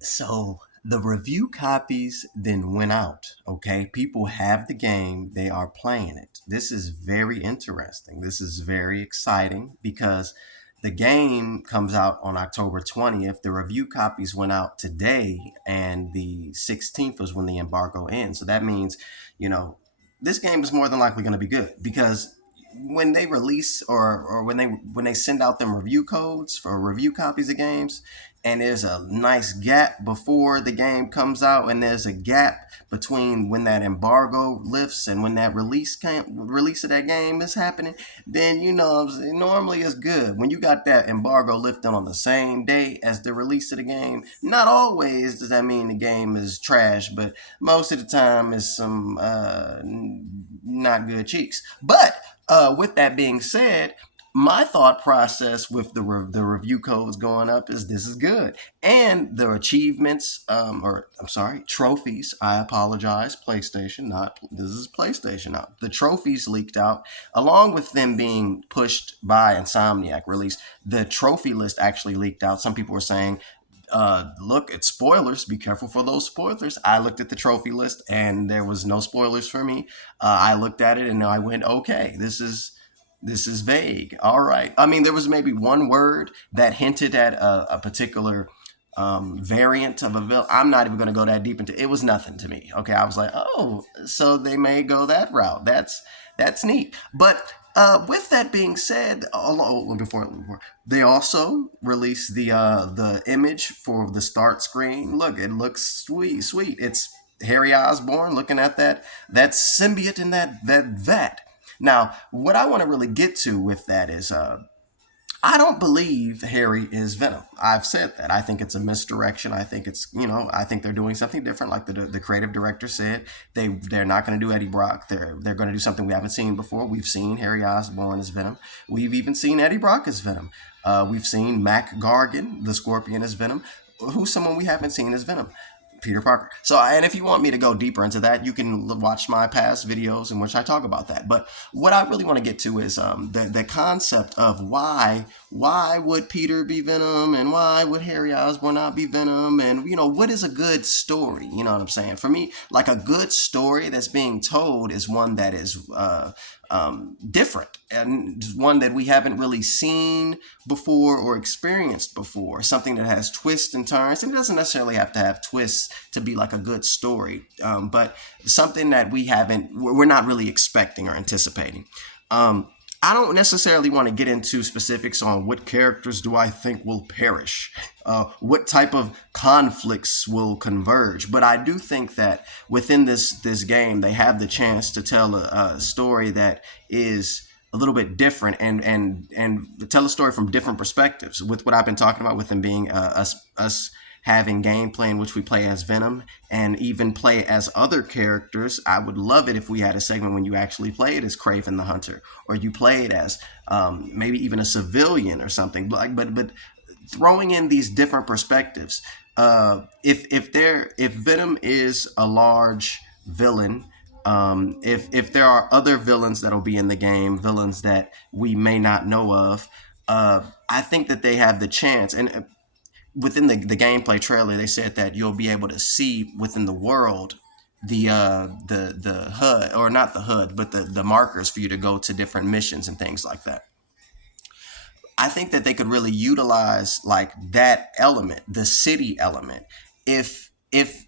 So the review copies then went out. Okay, people have the game, they are playing it. This is very interesting. This is very exciting because the game comes out on October 20th. The review copies went out today, and the 16th was when the embargo ends. So that means, you know, this game is more than likely going to be good because when they release or when they send out them review codes for review copies of games, and there's a nice gap before the game comes out, and there's a gap between when that embargo lifts and when that release of that game is happening, then normally it's good. When you got that embargo lifted on the same day as the release of the game, not always does that mean the game is trash, but most of the time it's some not good cheeks. But with that being said, my thought process with the review codes going up is this is good, and the achievements, or I'm sorry, trophies. I apologize, PlayStation. Not this is PlayStation now. The trophies leaked out, along with them being pushed by Insomniac release. The trophy list actually leaked out. Some people were saying, look, it's spoilers. Be careful for those spoilers. I looked at the trophy list and there was no spoilers for me. I looked at it and I went, okay, this is vague. All right. I mean, there was maybe one word that hinted at a particular variant of a villain. I'm not even going to go that deep into it. Was nothing to me. Okay. I was like, oh, so they may go that route. That's neat. But with that being said, before they also released the image for the start screen. Look, it looks sweet, sweet. It's Harry Osborn looking at that symbiote in that vat. Now, what I want to really get to with that is, I don't believe Harry is Venom. I've said that. I think it's a misdirection. I think I think they're doing something different. Like the creative director said, they're not going to do Eddie Brock. They're going to do something we haven't seen before. We've seen Harry Osborn as Venom. We've even seen Eddie Brock as Venom. We've seen Mac Gargan, the Scorpion, as Venom. Who's someone we haven't seen as Venom? Peter Parker. So, and if you want me to go deeper into that, you can watch my past videos in which I talk about that. But what I really want to get to is the concept of why would Peter be Venom, and why would Harry Osborn not be Venom, and what is a good story? You know what I'm saying? For me, like a good story that's being told is one that is different, and one that we haven't really seen before or experienced before. Something that has twists and turns, and it doesn't necessarily have to have twists to be like a good story, but something that we're not really expecting or anticipating. I don't necessarily want to get into specifics on what characters do I think will perish, what type of conflicts will converge, but I do think that within this game, they have the chance to tell a story that is a little bit different, and tell a story from different perspectives. With what I've been talking about, with them being us having gameplay in which we play as Venom and even play as other characters. I would love it if we had a segment when you actually play it as Kraven the Hunter, or you play it as maybe even a civilian or something. But throwing in these different perspectives. If Venom is a large villain, if there are other villains that'll be in the game, villains that we may not know of, I think that they have the chance. And within the gameplay trailer, they said that you'll be able to see within the world the HUD, or not the HUD, but the markers for you to go to different missions and things like that. I think that they could really utilize like that element, the city element. If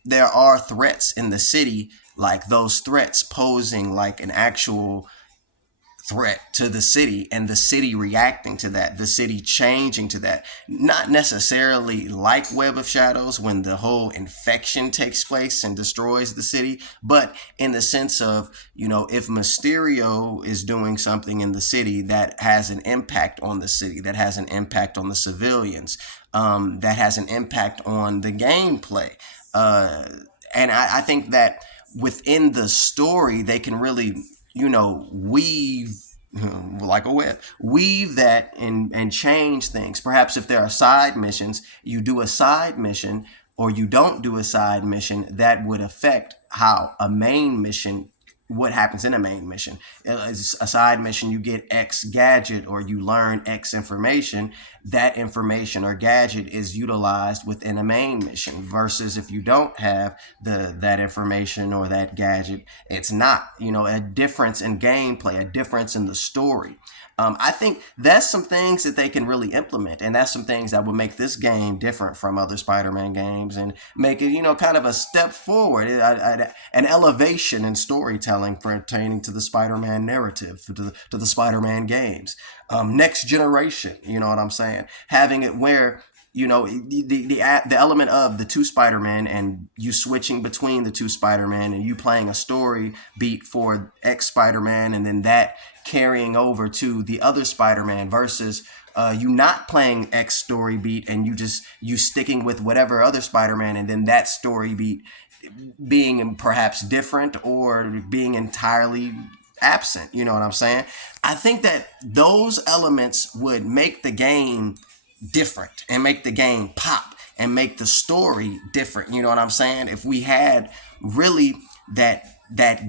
there are threats in the city, like those threats posing like an actual threat to the city, and the city reacting to that, the city changing to that. Not necessarily like Web of Shadows when the whole infection takes place and destroys the city, but in the sense of, if Mysterio is doing something in the city that has an impact on the city, that has an impact on the civilians, that has an impact on the gameplay. And I think that within the story, they can really, weave like a web, weave that and change things. Perhaps if there are side missions, you do a side mission or you don't do a side mission, that would affect how a main mission what happens in a main mission. As a side mission, you get X gadget or you learn X information. That information or gadget is utilized within a main mission. Versus if you don't have the that information or that gadget, it's not. A difference in gameplay, a difference in the story. I think that's some things that they can really implement, and that's some things that would make this game different from other Spider-Man games and make it, kind of a step forward, an elevation in storytelling pertaining to the Spider-Man narrative, to the Spider-Man games. Next generation, you know what I'm saying? Having it where the element of the two Spider-Man and you switching between the two Spider-Man and you playing a story beat for X Spider-Man and then that carrying over to the other Spider-Man versus you not playing X story beat and you sticking with whatever other Spider-Man and then that story beat being perhaps different or being entirely absent. You know what I'm saying? I think that those elements would make the game different and make the game pop and make the story different. You know what I'm saying? If we had really that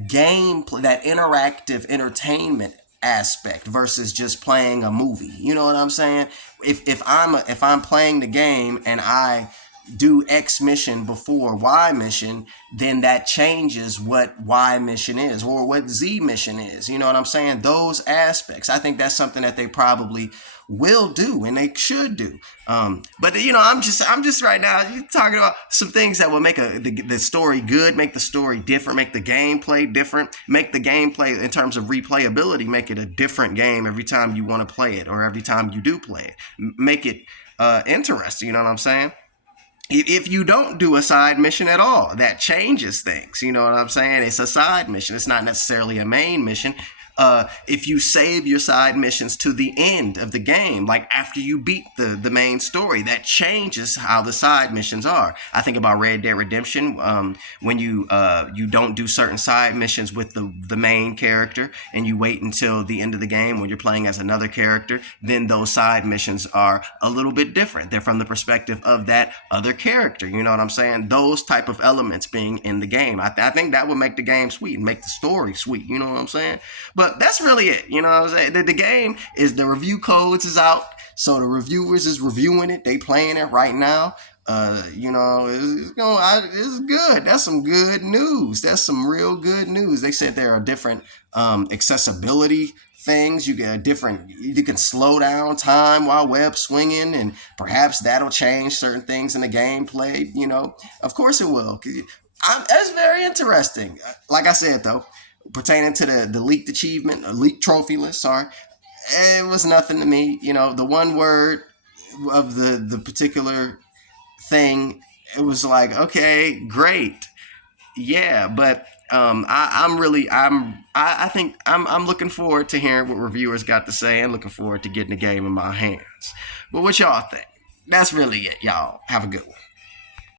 game, that interactive entertainment aspect versus just playing a movie. You know what I'm saying? If I'm playing the game and I do X mission before Y mission, then that changes what Y mission is or what Z mission is. You know what I'm saying? Those aspects. I think that's something that they probably will do and they should do. But I'm just right now talking about some things that will make the story good, make the story different, make the gameplay different, make the gameplay in terms of replayability, make it a different game every time you want to play it or every time you do play it. Make it interesting. You know what I'm saying? If you don't do a side mission at all, that changes things. You know what I'm saying? It's a side mission. It's not necessarily a main mission. If you save your side missions to the end of the game, like after you beat the main story, that changes how the side missions are. I think about Red Dead Redemption, when you don't do certain side missions with the main character and you wait until the end of the game when you're playing as another character, then those side missions are a little bit different. They're from the perspective of that other character. You know what I'm saying? Those type of elements being in the game. I think that would make the game sweet and make the story sweet. You know what I'm saying? But that's really it. You know what I'm saying? The game is the review codes is out. So the reviewers is reviewing it. They playing it right now. It's good. That's some good news. That's some real good news. They said there are different accessibility things. You get a different. You can slow down time while web swinging, and perhaps that'll change certain things in the gameplay. Of course it will. That's very interesting. Like I said though, pertaining to the leaked achievement, leaked trophy list. Sorry, it was nothing to me. The one word of the particular thing, it was like, okay, great, yeah, but I think I'm looking forward to hearing what reviewers got to say and looking forward to getting the game in my hands. But what y'all think? That's really it, y'all. Have a good one.